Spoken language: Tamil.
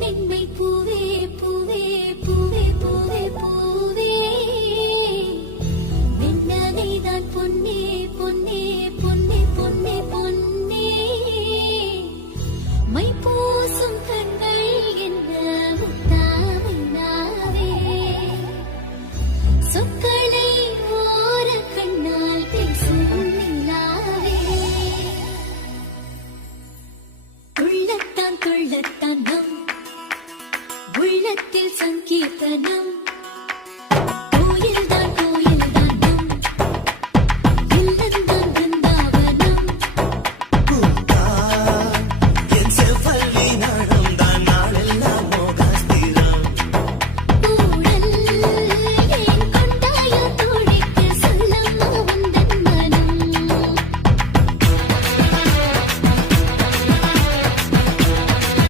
மென்மை பூவே பூவே பூவே பூவே பூவே வெண்ணலைதான் பொன்னே பொன்னே பொன்னே பொன்னே பொன்னே மை பூசும் கண்கள் என்ன முத்தாமை நாவே சொற்களை ஓர கண்ணால் பேசும் நிலாவே துள்ளத்தான் துள்ளத்தான் நம் உள்ளத்தில் சங்கீர்த்தனம்